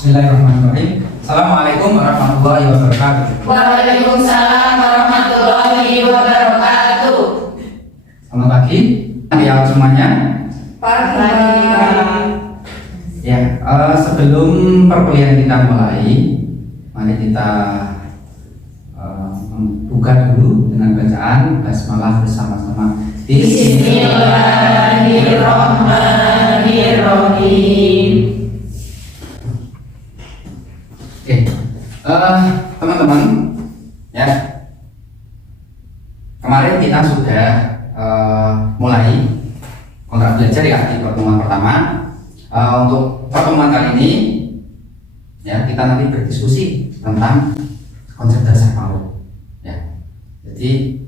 Bismillahirrahmanirrahim. Assalamualaikum warahmatullahi wabarakatuh. Waalaikumsalam warahmatullahi wabarakatuh. Selamat pagi, ya semuanya. Pagi. Ya, sebelum perkuliahan kita mulai, mari kita buka dulu dengan bacaan basmalah bersama-sama. Bismillahirrahmanirrahim. Oke, teman-teman, ya, kemarin kita sudah mulai kontrak belajar ya di pertemuan pertama. Untuk pertemuan kali ini, ya, kita nanti berdiskusi tentang konsep dasar PAUD. Ya, jadi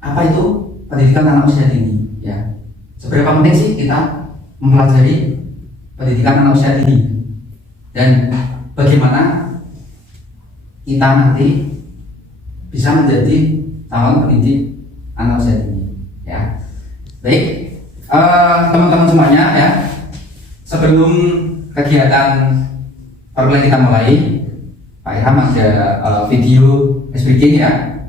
apa itu pendidikan anak usia dini? Ya, seberapa penting sih kita mempelajari pendidikan anak usia dini dan bagaimana kita nanti bisa menjadi calon pendidik anak usia dini? Ya, baik, teman-teman semuanya, ya, sebelum kegiatan perkuliahan kita mulai, Pak Ilham ada video SBG ya,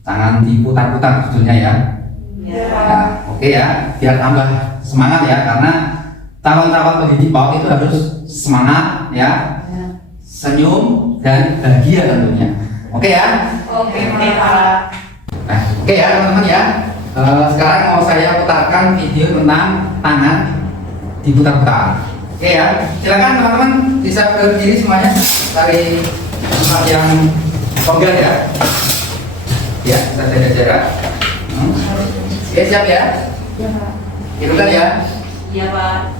jangan diputar-putar judulnya ya. Ya, oke ya, biar tambah semangat ya, karena calon-calon pendidik PAUD itu harus semangat ya, senyum dan bahagia tentunya. Oke ya? Oke, Pak. Nah, oke ya teman-teman ya. Sekarang mau saya putarkan video tentang tangan diputar-putar. Oke ya, silakan teman-teman bisa berdiri semuanya dari tempat yang longgar ya. Ya, bisa jaga jarak. Oke, siap ya? Iya, Pak. Ikutan ya. Iya, Pak.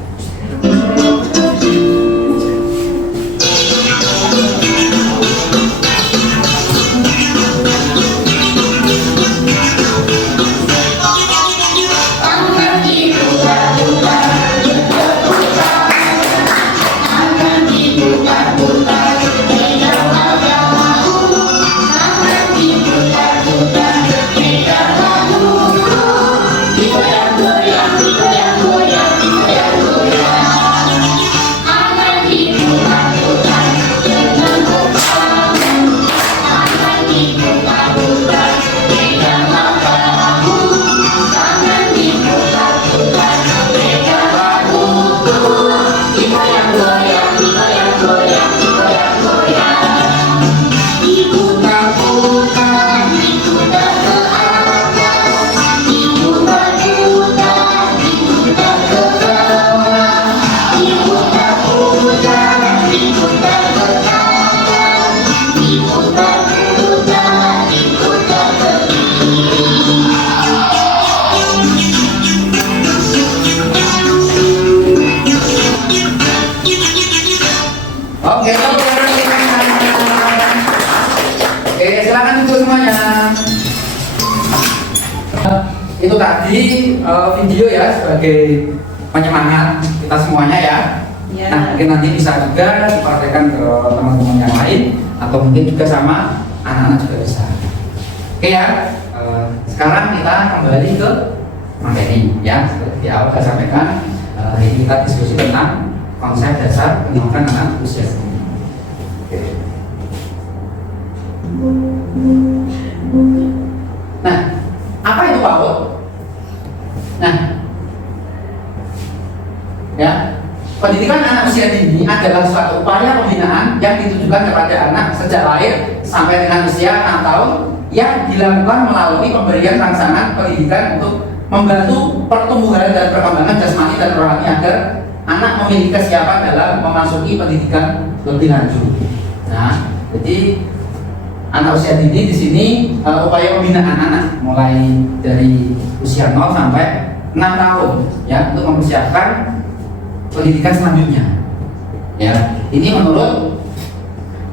Oke, silakan duduk semuanya. Itu tadi video ya sebagai penyemangat kita semuanya ya. Ya. Nah, mungkin nanti bisa juga dipraktekkan ke teman-teman yang lain atau mungkin juga sama anak-anak juga bisa. Oke ya. Sekarang kita kembali ke materi ya. Seperti di awal saya sampaikan, hari ini kita diskusi tentang konsep dasar pendidikan anak usia dini. Oke. Nah, apa itu PAUD? Nah, ya, pendidikan anak usia dini adalah suatu upaya pembinaan yang ditujukan kepada anak sejak lahir sampai dengan usia 6 tahun yang dilakukan melalui pemberian rangsangan pendidikan untuk membantu pertumbuhan dan perkembangan jasmani dan rohani agar anak memiliki kesiapan dalam memasuki pendidikan lebih lanjut. Nah, jadi anak usia dini di sini upaya pembinaan anak mulai dari usia 0 sampai 6 tahun ya, untuk mempersiapkan pendidikan selanjutnya. Ya, ini menurut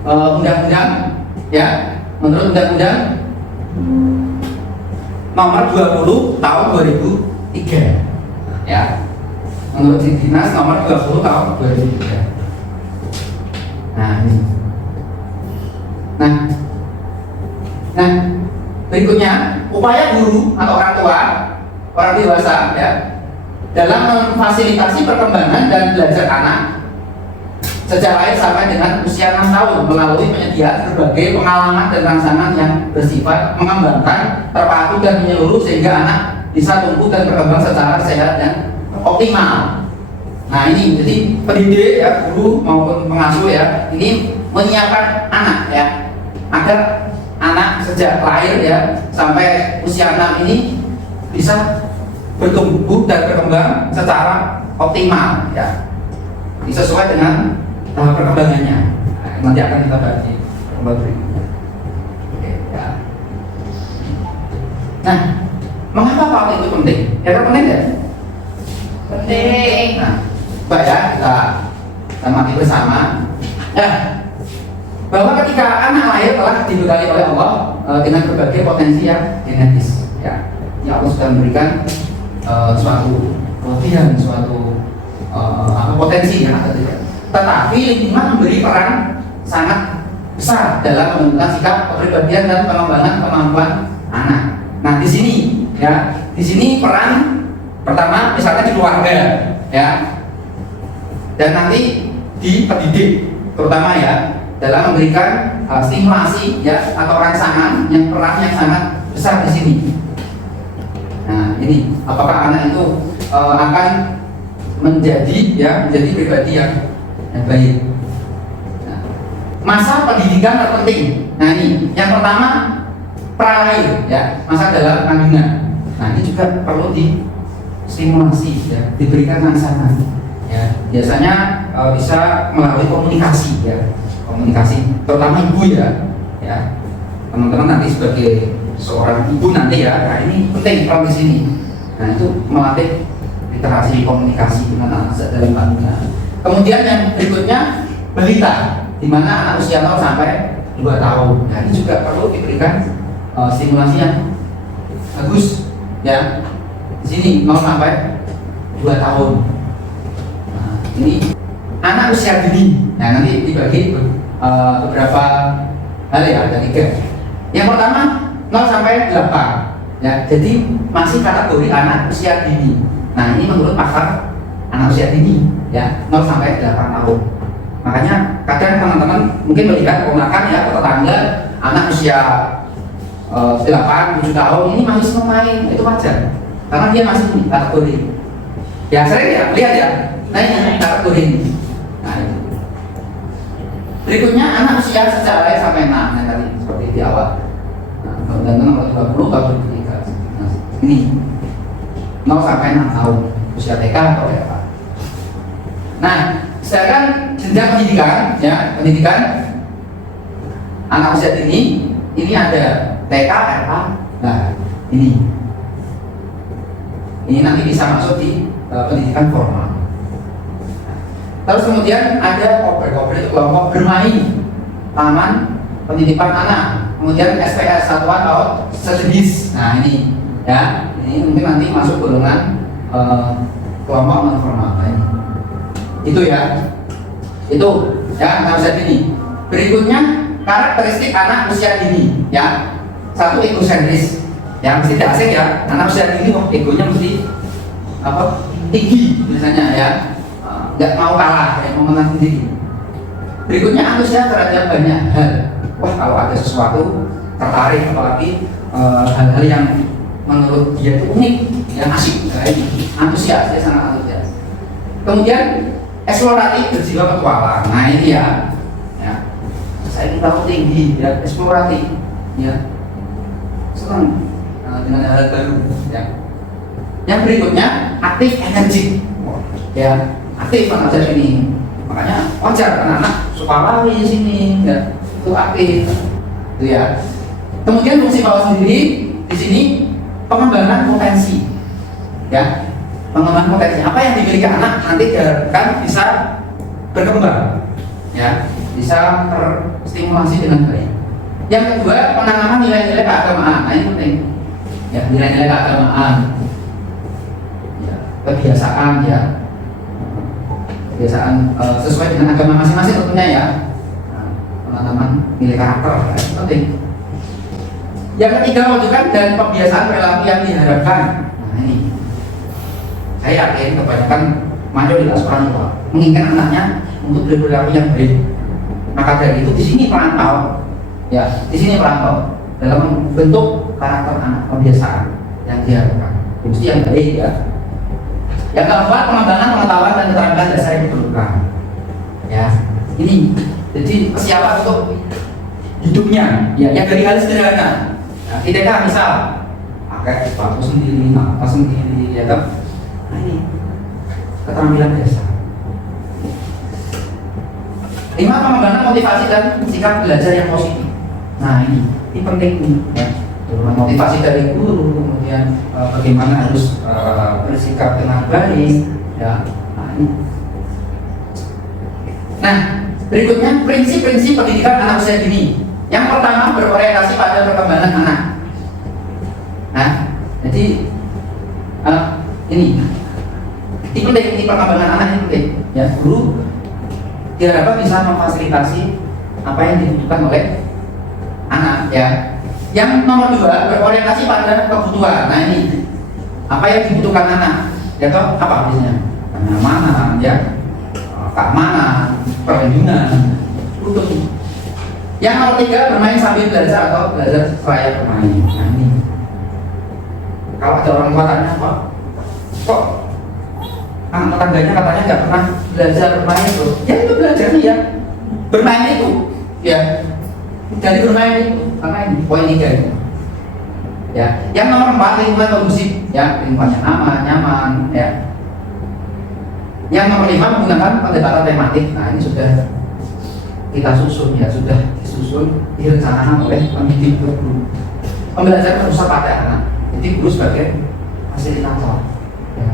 undang-undang ya, menurut undang-undang nomor 20 tahun 2003 ya. Menurut Dinas nomor 20 tahun 2003. Nah, ini. Nah, berikutnya upaya guru atau orang tua, orang dewasa ya, dalam memfasilitasi perkembangan dan belajar anak sejak lahir sampai dengan usia 6 tahun melalui penyediaan berbagai pengalaman dan rangsangan yang bersifat mengembangkan, terpadu dan menyeluruh sehingga anak bisa tumbuh dan berkembang secara sehat dan optimal. Nah ini jadi pendidik ya, guru maupun pengasuh ya, ini menyiapkan anak ya agar anak sejak lahir ya sampai usia 6 ini bisa bertumbuh dan berkembang secara optimal ya, sesuai dengan tahap perkembangannya. Nah, nanti akan kita bahas di pertemuan berikutnya. Oke, ya. Nah, mengapa waktu itu penting? Ya penting ya? Penting. Nah, coba ya kita amati bersama. Ya, bahwa ketika anak lahir telah dibekali oleh Allah dengan berbagai potensi yang genetis. Ya, Allah sudah memberikan suatu kelebihan, suatu potensi yang ada tidak. Tetapi lingkungan memberi peran sangat besar dalam menentukan sikap, kepribadian dan pengembangan kemampuan anak. Nah di sini ya, di sini peran pertama misalnya di keluarga ya, dan nanti di pendidik terutama ya dalam memberikan stimulasi ya atau rangsangan yang peran yang sangat besar di sini. Nah ini apakah anak itu akan menjadi pribadi yang baik. Nah, masa pendidikan terpenting. Nah ini yang pertama pralahir ya, masa dalam kandungan. Nah ini juga perlu distimulasi ya, diberikan rangsangan ya. Biasanya bisa melalui komunikasi ya, komunikasi terutama ibu ya teman-teman nanti sebagai seorang ibu nanti ya, nah ini penting kalau di sini. Nah itu melatih literasi komunikasi dengan anak dalam kandungan. Kemudian yang berikutnya balita, di mana anak usia 0 sampai 2 tahun. Nah ini juga perlu diberikan stimulasi yang bagus ya. Di sini 0 sampai 2 tahun. Nah, ini anak usia dini. Nah nanti dibagi beberapa hal ya, ada 3. Yang pertama 0 sampai 8 ya. Jadi masih kategori anak usia dini. Nah ini menurut pakar anak usia dini ya 0 sampai 8 tahun. Makanya kadang teman-teman mungkin melihat ponakan ya atau tetangga anak usia 8, 7 tahun ini masih senang main, itu wajar karena dia masih kategori ya, sering ya lihat ya. Nah ini kategori ini. Nah itu berikutnya anak usia sejak lahir sampai 6 yang tadi seperti di awal. Nah, dan nomor 20 tahun 23. Nah, ini 0 sampai 6 tahun usia TK atau apa. Nah, sedangkan jenjang pendidikan ya, pendidikan anak usia dini ini ada TK, RK. Nah, ini nanti bisa masuk di pendidikan formal. Terus kemudian ada koper itu kelompok bermain, taman penitipan anak, kemudian SPS satuan laut sejenis. Nah ini ya, ini mungkin nanti masuk golongan kelompok non formal. Itu ya, itu ya anak usia dini. Berikutnya karakteristik anak usia dini ya. Satu, egosentris ya, mesti tidak asing ya. Anak usia dini egonya mesti tinggi misalnya ya, nggak mau kalah ya, mau menang sendiri. Berikutnya antusias terhadap banyak hal. Wah kalau ada sesuatu tertarik, apalagi hal-hal yang menurut dia itu unik, yang asik, antusias, dia sangat antusias. Kemudian eksploratif, berjiwa petualang. Nah ini ya, saya ingin tahu tinggi, ya eksploratif, ya senang dengan hal baru. Ya. Yang berikutnya aktif, energik, ya aktif anak ini. Makanya wajar anak-anak suka lari di sini, ya itu aktif, itu ya. Kemudian fungsi bawah sendiri di sini pengembangan potensi, ya pengembangan potensi apa yang dimiliki anak nanti diharapkan bisa berkembang, ya bisa terstimulasi dengan baik. Yang kedua penanaman nilai-nilai keagamaan, nah ini penting, ya nilai-nilai keagamaan, ya kebiasaan ya. Kebiasaan sesuai dengan agama masing-masing tentunya ya. Penanaman nilai karakter ya, itu penting. Yang ketiga wujudkan dan kebiasaan perilaku yang diharapkan. Nah ini saya yakin kebanyakan mayoritas orang tua menginginkan anaknya untuk berperilaku yang baik. Maka dari itu di sini perantau, ya, di sini perantau dalam bentuk karakter anak, kebiasaan yang diharapkan, mesti yang baik ya. Yang keempat, pengembangan pengetahuan dan keterampilan dasar yang diperlukan. Ya, ini jadi persiapan untuk hidupnya, ya, yang dari hal sederhana. Nah, ITK misal pakai sepatu sendiri, tas sendiri, ya kan? Nah ini keterampilan dasar. 5. Pengembangan motivasi dan sikap belajar yang positif. Nah ini penting nih, ya. Motivasi dari guru, kemudian bagaimana harus bersikap dengan baik, ya. Nah, ini. Nah, berikutnya prinsip-prinsip pendidikan anak usia dini. Yang pertama, berorientasi pada perkembangan anak. Nah, jadi ini penting, ini perkembangan anak ini penting. Ya, guru diharapkan bisa memfasilitasi apa yang dibutuhkan oleh anak, ya. Yang nomor 2, berorientasi pada kebutuhan. Nah ini apa yang dibutuhkan anak, ya toh, apa biasanya? Kenyamanan, ya, keamanan, perlindungan, butuh. Yang nomor 3, bermain sambil belajar atau belajar seraya bermain. Nah ini kalau ada orang tua tanya, kok anak tetangganya katanya nggak pernah belajar bermain itu, ya itu belajarnya ya bermain itu, ya. Dari bermain itu, karena ini poin 3 itu. Ya, yang nomor 4, lingkungan kondusif, ya, lingkungan yang aman, nyaman, ya. Yang nomor 5, menggunakan pendekatan tematik. Nah ini sudah kita susun, ya, sudah disusun, direncanakan oleh pendidik guru. Pembelajaran berpusat pada anak, jadi guru sebagai fasilitator, ya.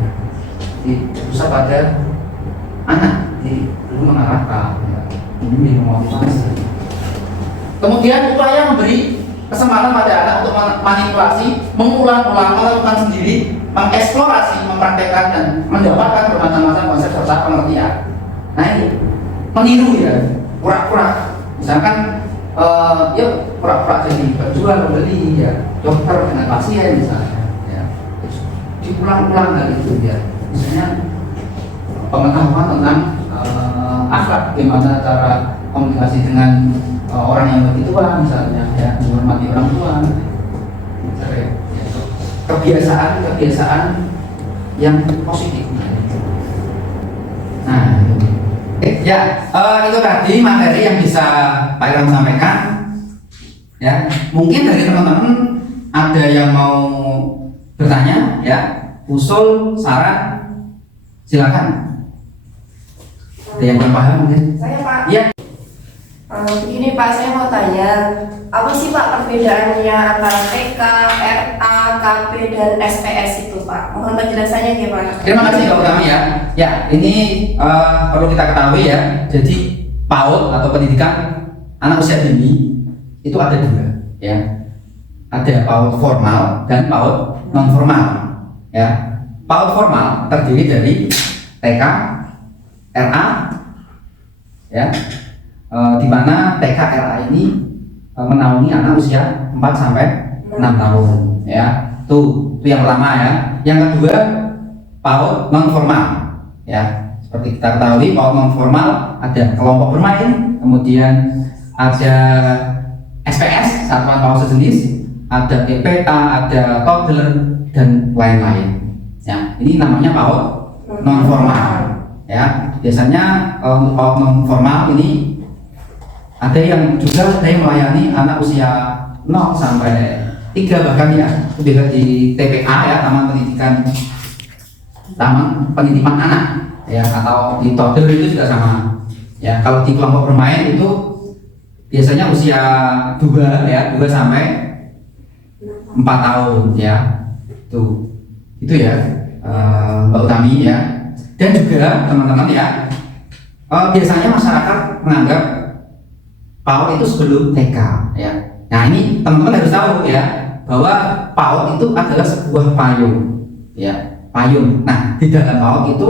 Berpusat pada anak, jadi guru mengarahkan, ya. Ini memotivasi. Kemudian upaya memberi kesempatan pada anak untuk manipulasi, mengulang-ulang, melakukan sendiri, mengeksplorasi, mempraktekkan dan mendapatkan bermacam-macam konsep serta pengertian. Nah ini meniru, ya, pura-pura. Misalkan, yuk pura-pura jadi penjual, pembeli, ya, dokter dengan pasien misalnya, ya. Diulang-ulang hal itu, ya. Misalnya pengetahuan tentang akhlak, bagaimana cara komunikasi dengan orang yang lebih tua misalnya, ya, menghormati orang tua, ya. Kebiasaan yang positif. Nah, ya, itu tadi materi yang bisa Pak Ilham sampaikan. Ya, mungkin dari teman-teman ada yang mau bertanya, ya, usul, saran, silakan. Ada yang belum paham mungkin? Saya Pak. Ya. Begini Pak, saya mau tanya, apa sih Pak perbedaannya antara TK, RA, KB, dan SPS itu Pak? Mohon penjelasannya gimana? Terima kasih Pak Utami, ya. Ya, ini perlu kita ketahui, ya. Jadi PAUD atau pendidikan anak usia dini itu ada 2, ya. Ada PAUD formal dan PAUD non formal, ya. PAUD formal terdiri dari TK, RA, ya. Di mana TK RA ini menaungi anak usia 4 sampai 6 tahun, ya. Itu yang pertama, ya. Yang kedua, PAUD non formal, ya. Seperti kita ketahui, PAUD non formal ada kelompok bermain, kemudian ada SPS, satuan PAUD sejenis, ada PPK, ada toddler, dan lain-lain. Ya, ini namanya PAUD non formal, ya. Biasanya untuk PAUD non formal ini ada yang juga melayani anak usia 0 sampai 3 bahkan, ya, juga di TPA, ya, Taman Penitipan Anak, ya, atau di toddler itu juga sama, ya. Kalau di kelompok bermain itu biasanya usia 2, ya, 2 sampai 4 tahun, ya. Itu ya, Mbak Utami, ya. Dan juga teman-teman, ya, biasanya masyarakat menganggap PAUD itu sebelum TK, ya. Nah ini teman-teman harus tahu, ya, bahwa PAUD itu adalah sebuah payung, ya, payung. Nah di dalam PAUD itu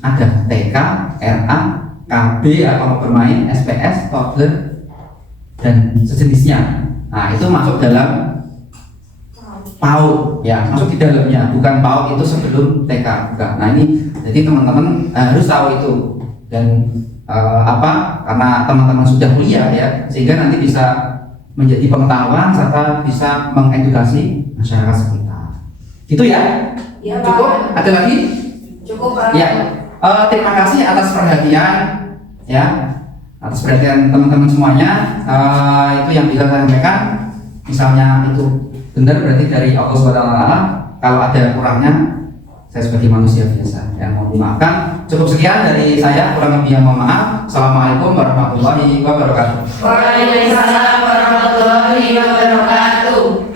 ada TK, RA, KB, ya, kalau bermain, SPS, toddler, dan sejenisnya. Nah itu masuk dalam PAUD ya, masuk di dalamnya, bukan PAUD itu sebelum TK, bukan. Nah ini jadi teman-teman harus tahu itu. Dan karena teman-teman sudah kuliah ya, sehingga nanti bisa menjadi pengetahuan serta bisa mengedukasi masyarakat sekitar. Gitu ya? Iya, Pak. Cukup? Ada lagi? Cukup, Pak. Ya. Terima kasih atas perhatian ya, atas perhatian teman-teman semuanya. Itu yang bisa saya sampaikan. Misalnya itu benar berarti dari Allah SWT. Kalau ada kurangnya, saya sebagai manusia biasa yang mohon dimaafkan. Cukup sekian dari saya, kurang lebih mohon maaf. Assalamualaikum warahmatullahi wabarakatuh. Waalaikumsalam warahmatullahi wabarakatuh.